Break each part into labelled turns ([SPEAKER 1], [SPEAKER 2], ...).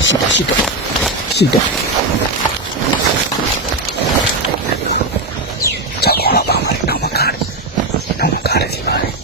[SPEAKER 1] 是的，是的，是的。我的个妈呀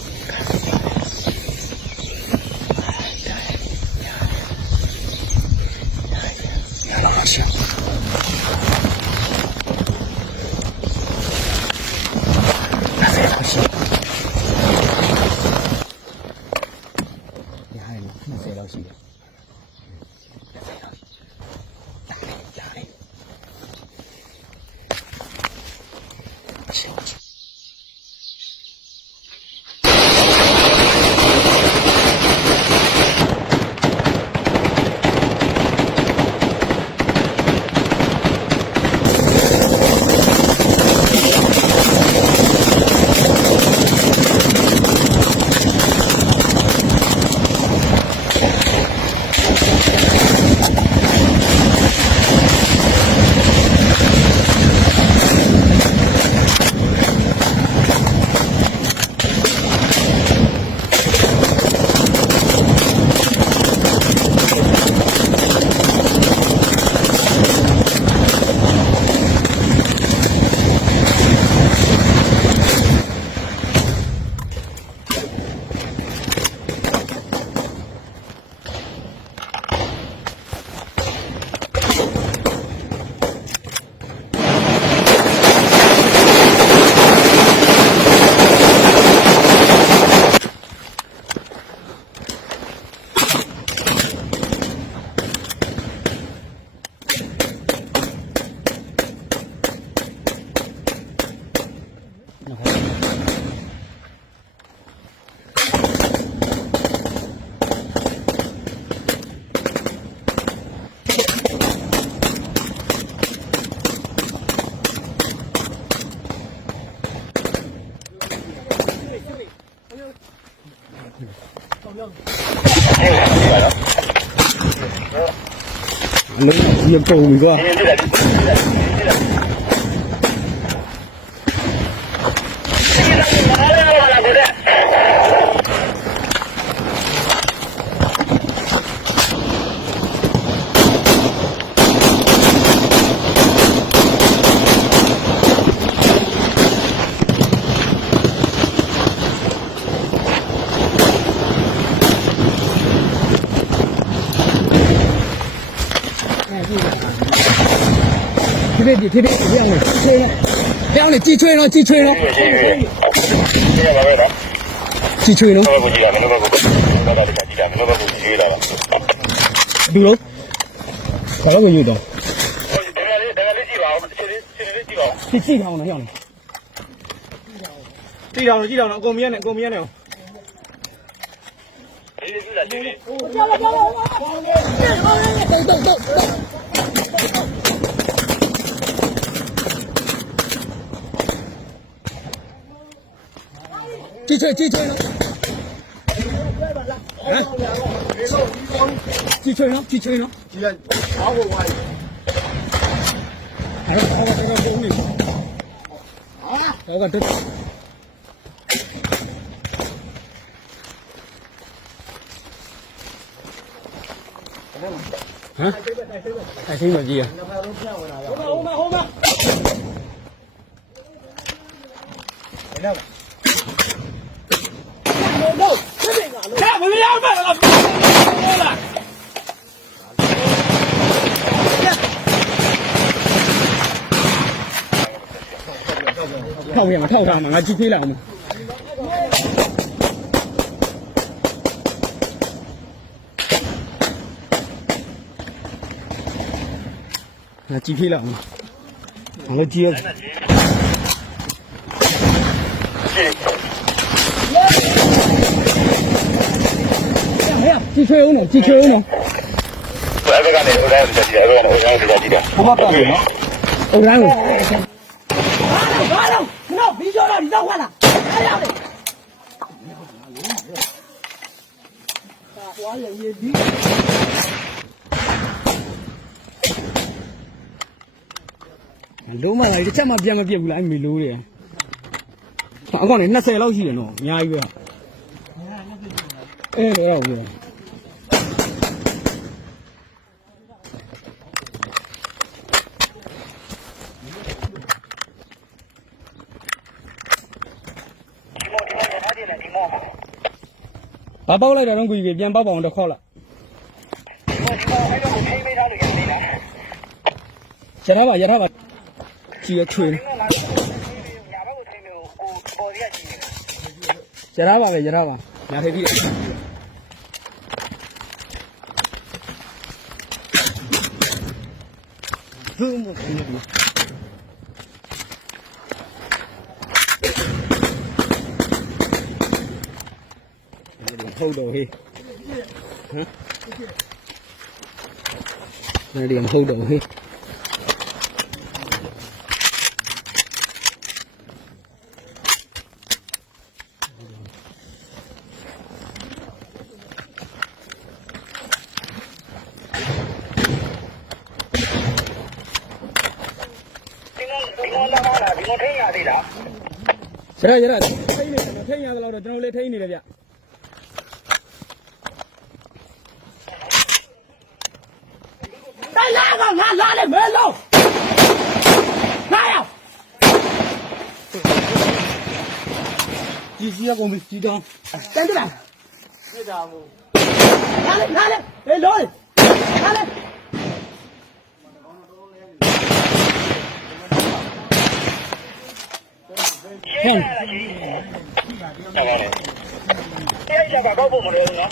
[SPEAKER 1] Nó chiếm. 这边这边这样的，这样的，这样的鸡吹了，鸡吹了，鸡吹了。比如，搞
[SPEAKER 2] 那个有的。这鸡汤呢，这样的。鸡汤了，
[SPEAKER 1] 鸡汤了，
[SPEAKER 2] 我们也呢，我们
[SPEAKER 1] 也呢。我叫了，叫了，
[SPEAKER 2] 我叫了。chơi chơi
[SPEAKER 1] chơi. Nó chơi chơi nó chơi chơi nó. Chơi nó đó gần tức hả ai xin vào
[SPEAKER 3] gì à hôm nào hôm nào
[SPEAKER 1] hôm nào လို့ဖြစ်နေကြလို့ဒါမ
[SPEAKER 3] ပြောင်းမဲ့လားပြောလား
[SPEAKER 1] ထောက်ရမထောက်ထားမှာငါကြည့်သေးလားမငါကြည့်သေးလားမငါကြည့်ရ ကြည့်ချေဦးနော်ကြည့်ချေဦးနော်အဲ့ဒါက
[SPEAKER 2] နေဟိုတိုင်းကိုကြည့်တယ်အဲ့ဒါကနေဟိုတိုင်းကို
[SPEAKER 1] ကြည့်တယ်ဘုမပတ်ပြီနော်ဟိုတိုင်းကို
[SPEAKER 3] ဘာလို့ဘာလို့ဘီကျော်တော့လောက်ဝလာအဲ့ဒါလေကွာလေရေဒီ
[SPEAKER 1] လုံးမလိုက်တစ်ချက်မှပြန်မပြတ်ဘူးလားအမေလိုးတယ်အကောင်နဲ့20လောက်ရှိတယ်နော်အများကြီးပဲအဲ့တော့ဟုတ်ပြီ
[SPEAKER 2] တယ်လေဒီမောဒီ
[SPEAKER 1] ဘာပေါက်လိုက်တာတော့ကိုကြီးပြန်ပေါက်ပါအောင်တစ်ခေါက်လိုက်
[SPEAKER 2] မောဒီမောအဲ့လိုထိမေးထားလို့ရတယ်နော်
[SPEAKER 1] ရထားပါရထားပါကြည့်ရချွေ
[SPEAKER 2] ဒီမောငါညာဘက်ကိုထိမေးကိုပေါ်ရကြည့်နေတယ်
[SPEAKER 1] ရထားပါပဲရထားပါညာထေးပြီးတယ်ဘုံမဖြစ်နေဘူးဟုတ်တော့ဟေးဟမ်ဒီမဟုတ်တော့
[SPEAKER 2] holder here. Huh? Điểm holder here. Thế rồi,
[SPEAKER 1] thế rồi. Thấy này, thấy nhau lâu rồi, tao lên thấy này nè vậy. လာ
[SPEAKER 3] လေမဲလုံးငါရောက်
[SPEAKER 1] ကြီးကြီးရကုန်ပြီကြီးတောင်း
[SPEAKER 3] တန်းကြလားပြတာမို့လာလေလာလေဟေးလုံးလေလာလေ
[SPEAKER 1] ဟဲ့
[SPEAKER 2] ဟုတ်ပါလေအဲ့ရပါတော့ဘုံမလို့နော်